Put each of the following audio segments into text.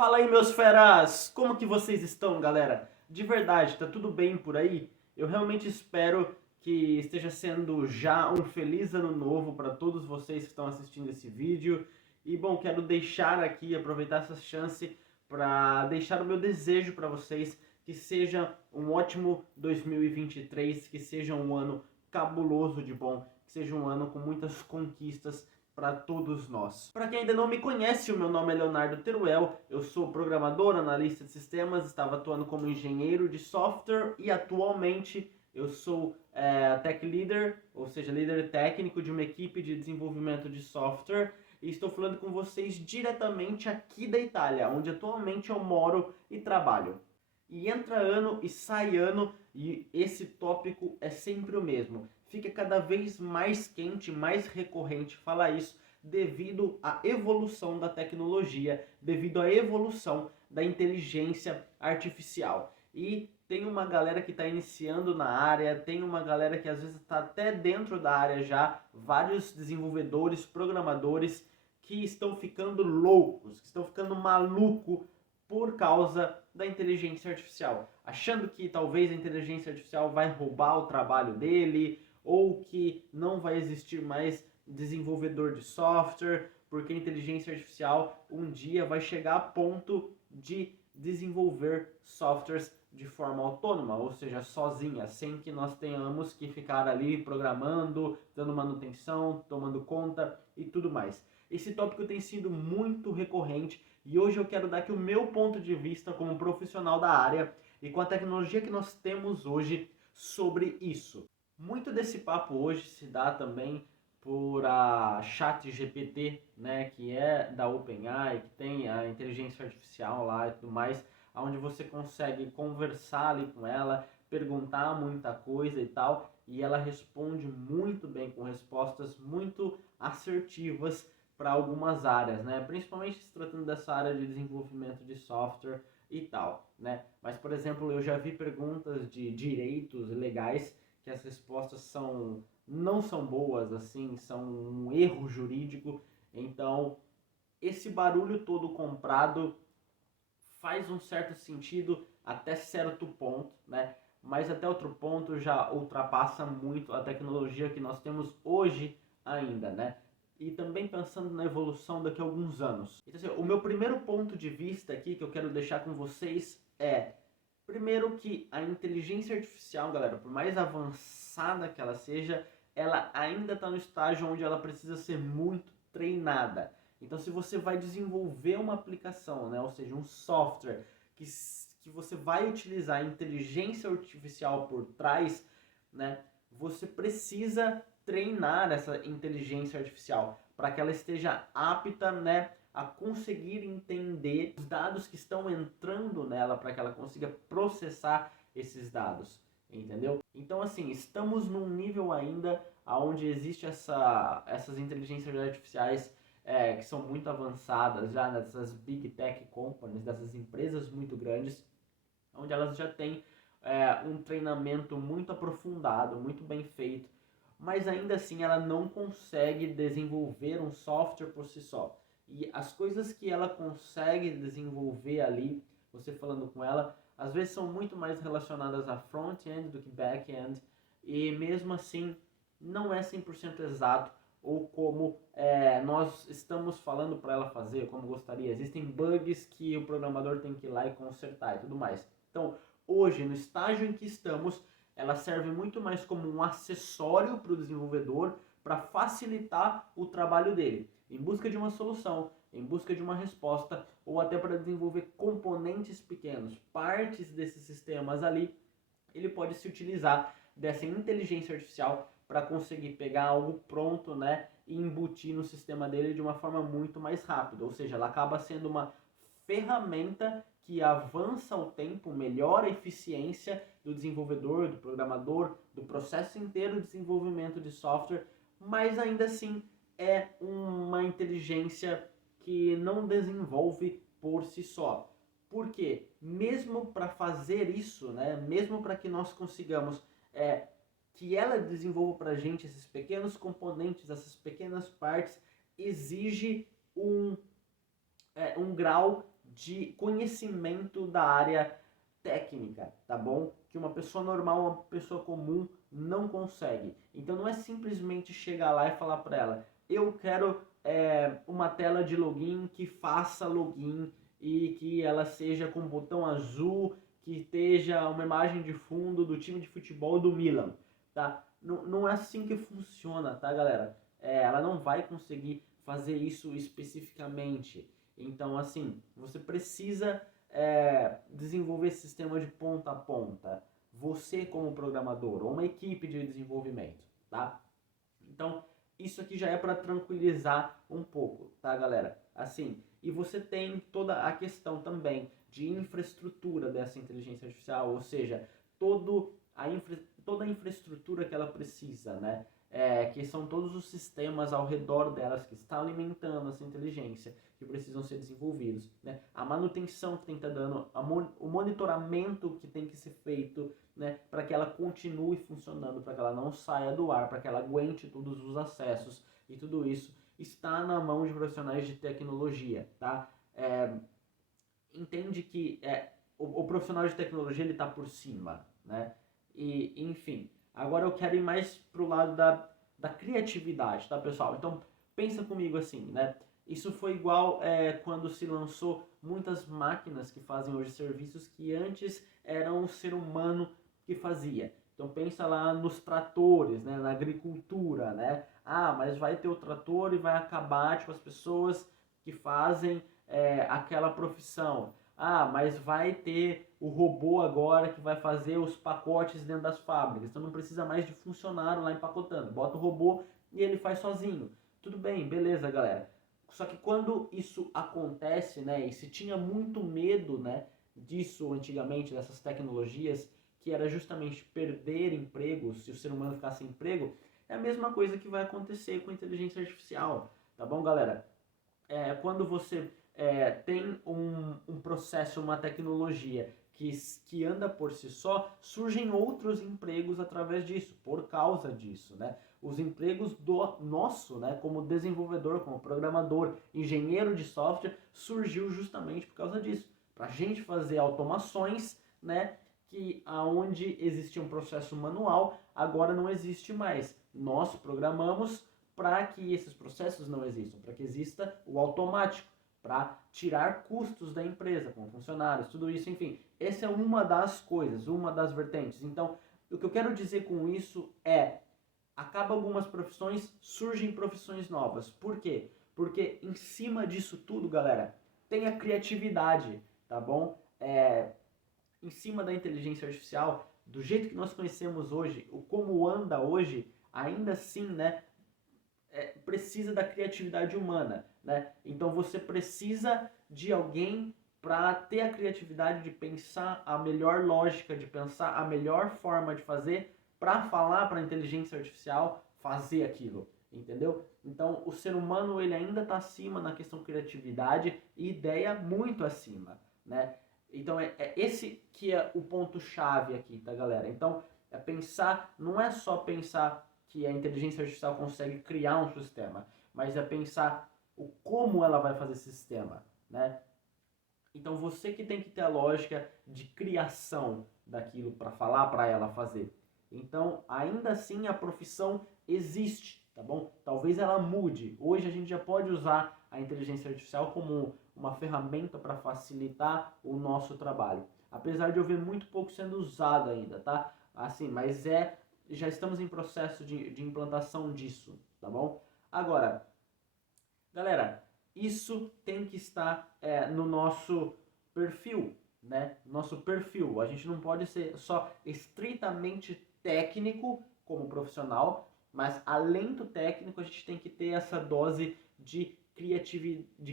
Fala aí, meus feras! Como que vocês estão, galera? De verdade, tá tudo bem por aí? Eu realmente espero que esteja sendo já um feliz ano novo para todos vocês que estão assistindo esse vídeo. E bom, quero deixar aqui, aproveitar essa chance para deixar o meu desejo para vocês que seja um ótimo 2023, que seja um ano cabuloso de bom, que seja um ano com muitas conquistas para todos nós. Para quem ainda não me conhece, o meu nome é Leonardo Teruel, eu sou programador, analista de sistemas, estava atuando como engenheiro de software e atualmente eu sou tech leader, ou seja, líder técnico de uma equipe de desenvolvimento de software e estou falando com vocês diretamente aqui da Itália, onde atualmente eu moro e trabalho. E entra ano e sai ano e esse tópico é sempre o mesmo. Fica cada vez mais quente, mais recorrente falar isso devido à evolução da tecnologia, devido à evolução da inteligência artificial. E tem uma galera que está iniciando na área, tem uma galera que às vezes está até dentro da área já, vários desenvolvedores, programadores que estão ficando loucos, que estão ficando malucos por causa da inteligência artificial, achando que talvez a inteligência artificial vai roubar o trabalho dele, ou que não vai existir mais desenvolvedor de software, porque a inteligência artificial um dia vai chegar a ponto de desenvolver softwares de forma autônoma, ou seja, sozinha, sem que nós tenhamos que ficar ali programando, dando manutenção, tomando conta e tudo mais. Esse tópico tem sido muito recorrente e hoje eu quero dar aqui o meu ponto de vista como profissional da área e com a tecnologia que nós temos hoje sobre isso. Muito desse papo hoje se dá também por a ChatGPT, né, que é da OpenAI, que tem a inteligência artificial lá e tudo mais, onde você consegue conversar ali com ela, perguntar muita coisa e tal, e ela responde muito bem, com respostas muito assertivas para algumas áreas, né? Principalmente se tratando dessa área de desenvolvimento de software e tal, né? Mas, por exemplo, eu já vi perguntas de direitos legais que as respostas não são boas, assim, são um erro jurídico. Então, esse barulho todo comprado faz um certo sentido até certo ponto, né? Mas até outro ponto já ultrapassa muito a tecnologia que nós temos hoje ainda, né? E também pensando na evolução daqui a alguns anos. Então, assim, o meu primeiro ponto de vista aqui que eu quero deixar com vocês é, primeiro que a inteligência artificial, galera, por mais avançada que ela seja, ela ainda está no estágio onde ela precisa ser muito treinada. Então, se você vai desenvolver uma aplicação, né, ou seja, um software que você vai utilizar a inteligência artificial por trás, né, você precisa treinar essa inteligência artificial para que ela esteja apta, né, a conseguir entender os dados que estão entrando nela, para que ela consiga processar esses dados, entendeu? Então, assim, estamos num nível ainda onde existe essas inteligências artificiais que são muito avançadas já nessas big tech companies, dessas empresas muito grandes, onde elas já têm um treinamento muito aprofundado, muito bem feito, mas ainda assim ela não consegue desenvolver um software por si só. E as coisas que ela consegue desenvolver ali, você falando com ela, às vezes são muito mais relacionadas a front-end do que back-end, e mesmo assim não é 100% exato, ou como nós estamos falando para ela fazer, como gostaria. Existem bugs que o programador tem que ir lá e consertar e tudo mais. Então, hoje, no estágio em que estamos, ela serve muito mais como um acessório para o desenvolvedor para facilitar o trabalho dele, em busca de uma solução, em busca de uma resposta, ou até para desenvolver componentes pequenos, partes desses sistemas ali. Ele pode se utilizar dessa inteligência artificial para conseguir pegar algo pronto, né, e embutir no sistema dele de uma forma muito mais rápida. Ou seja, ela acaba sendo uma ferramenta que avança o tempo, melhora a eficiência do desenvolvedor, do programador, do processo inteiro de desenvolvimento de software, mas ainda assim é uma inteligência que não desenvolve por si só. Porque mesmo para fazer isso, né, mesmo para que nós consigamos que ela desenvolva para a gente esses pequenos componentes, essas pequenas partes, exige um grau de conhecimento da área técnica, tá bom? Que uma pessoa normal, uma pessoa comum não consegue. Então não é simplesmente chegar lá e falar para ela, eu quero uma tela de login que faça login e que ela seja com botão azul, que esteja uma imagem de fundo do time de futebol do Milan, tá? Não é assim que funciona, tá, galera? Ela não vai conseguir fazer isso especificamente. Então, assim, você precisa desenvolver esse sistema de ponta a ponta. Você como programador, ou uma equipe de desenvolvimento, tá? Então, isso aqui já é para tranquilizar um pouco, tá, galera? Assim, e você tem toda a questão também de infraestrutura dessa inteligência artificial, ou seja, toda a infraestrutura que ela precisa, né? Que são todos os sistemas ao redor delas que estão alimentando essa inteligência, que precisam ser desenvolvidos, né? A manutenção que tem que estar dando, o monitoramento que tem que ser feito, né, para que ela continue funcionando, para que ela não saia do ar, para que ela aguente todos os acessos, e tudo isso está na mão de profissionais de tecnologia, tá? Entende que o profissional de tecnologia ele está por cima, né? E enfim, agora eu quero ir mais pro lado da criatividade, tá, pessoal? Então pensa comigo assim, né? Isso foi igual quando se lançou muitas máquinas que fazem hoje serviços que antes eram o ser humano que fazia. Então pensa lá nos tratores, né, na agricultura, né? Ah, mas vai ter o trator e vai acabar tipo, as pessoas que fazem aquela profissão. Ah, mas vai ter o robô agora que vai fazer os pacotes dentro das fábricas. Então não precisa mais de funcionário lá empacotando. Bota o robô e ele faz sozinho. Tudo bem, beleza, galera. Só que quando isso acontece, né, e se tinha muito medo, né, disso antigamente, dessas tecnologias, que era justamente perder empregos, se o ser humano ficar sem emprego, é a mesma coisa que vai acontecer com a inteligência artificial, tá bom, galera? Quando você tem um processo, uma tecnologia que anda por si só, surgem outros empregos através disso, por causa disso, né? Os empregos do nosso, né, como desenvolvedor, como programador, engenheiro de software, surgiu justamente por causa disso, para a gente fazer automações, né, que aonde existia um processo manual, agora não existe mais. Nós programamos para que esses processos não existam, para que exista o automático, para tirar custos da empresa, com funcionários, tudo isso, enfim. Essa é uma das coisas, uma das vertentes. Então, o que eu quero dizer com isso acaba algumas profissões, surgem profissões novas. Por quê? Porque em cima disso tudo, galera, tem a criatividade, tá bom? Em cima da inteligência artificial, do jeito que nós conhecemos hoje, o como anda hoje, ainda assim, né, precisa da criatividade humana, né? Então você precisa de alguém para ter a criatividade de pensar a melhor lógica, de pensar a melhor forma de fazer para falar para a inteligência artificial fazer aquilo, entendeu? Então o ser humano ele ainda está acima na questão criatividade e ideia muito acima, né? Então é esse que é o ponto chave aqui, tá, galera? Então pensar, não é só pensar que a inteligência artificial consegue criar um sistema, mas é pensar o como ela vai fazer esse sistema, né? Então você que tem que ter a lógica de criação daquilo para falar para ela fazer. Então, ainda assim a profissão existe, tá bom? Talvez ela mude. Hoje a gente já pode usar a inteligência artificial como uma ferramenta para facilitar o nosso trabalho. Apesar de eu ver muito pouco sendo usado ainda, tá? Assim, mas já estamos em processo de implantação disso, tá bom? Agora, galera, isso tem que estar no nosso perfil, né? Nosso perfil. A gente não pode ser só estritamente técnico como profissional, mas além do técnico, a gente tem que ter essa dose de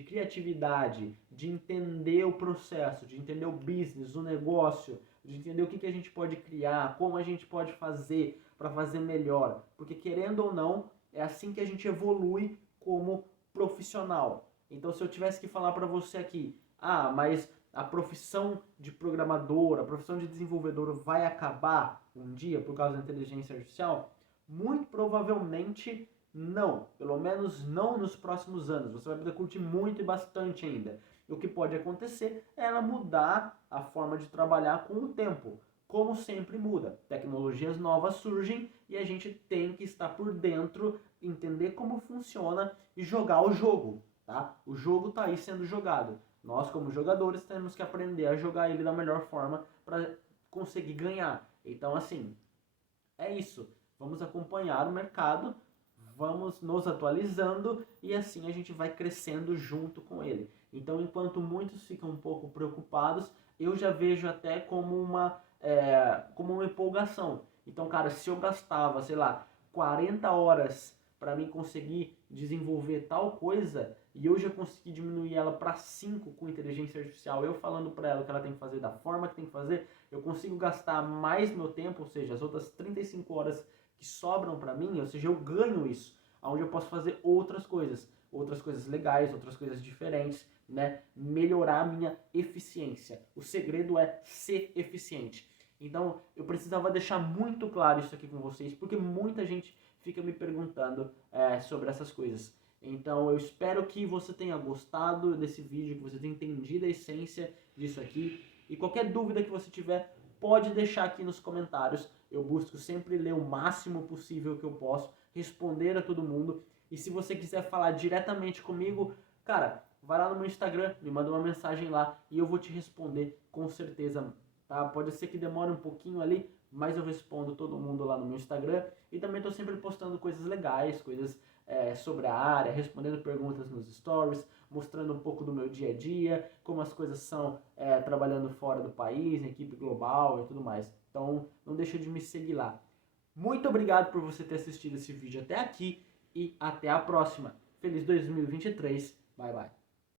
criatividade, de entender o processo, de entender o business, o negócio, de entender o que a gente pode criar, como a gente pode fazer para fazer melhor. Porque querendo ou não, é assim que a gente evolui como profissional. Então, se eu tivesse que falar para você aqui, mas a profissão de programador, a profissão de desenvolvedor vai acabar um dia por causa da inteligência artificial? Muito provavelmente não. Pelo menos não nos próximos anos. Você vai poder curtir muito e bastante ainda. E o que pode acontecer é ela mudar a forma de trabalhar com o tempo. Como sempre muda, tecnologias novas surgem e a gente tem que estar por dentro, entender como funciona e jogar o jogo, tá? O jogo está aí sendo jogado. Nós, como jogadores, temos que aprender a jogar ele da melhor forma para conseguir ganhar. Então, assim, é isso. Vamos acompanhar o mercado, vamos nos atualizando e assim a gente vai crescendo junto com ele. Então, enquanto muitos ficam um pouco preocupados, eu já vejo até como uma empolgação. Então, cara, se eu gastava, sei lá, 40 horas para mim conseguir desenvolver tal coisa e eu já consegui diminuir ela para 5 com inteligência artificial, eu falando para ela o que ela tem que fazer da forma que tem que fazer, eu consigo gastar mais meu tempo, ou seja, as outras 35 horas que sobram para mim, ou seja, eu ganho isso, onde eu posso fazer outras coisas legais, outras coisas diferentes, né? Melhorar a minha eficiência. O segredo é ser eficiente. Então, eu precisava deixar muito claro isso aqui com vocês, porque muita gente fica me perguntando sobre essas coisas. Então, eu espero que você tenha gostado desse vídeo, que você tenha entendido a essência disso aqui. E qualquer dúvida que você tiver, pode deixar aqui nos comentários. Eu busco sempre ler o máximo possível que eu posso, responder a todo mundo. E se você quiser falar diretamente comigo, cara, vai lá no meu Instagram, me manda uma mensagem lá e eu vou te responder com certeza, tá? Pode ser que demore um pouquinho ali, mas eu respondo todo mundo lá no meu Instagram. E também estou sempre postando coisas legais, coisas sobre a área, respondendo perguntas nos stories, mostrando um pouco do meu dia a dia, como as coisas são trabalhando fora do país, em equipe global e tudo mais. Então não deixa de me seguir lá. Muito obrigado por você ter assistido esse vídeo até aqui e até a próxima. Feliz 2023. Bye, bye.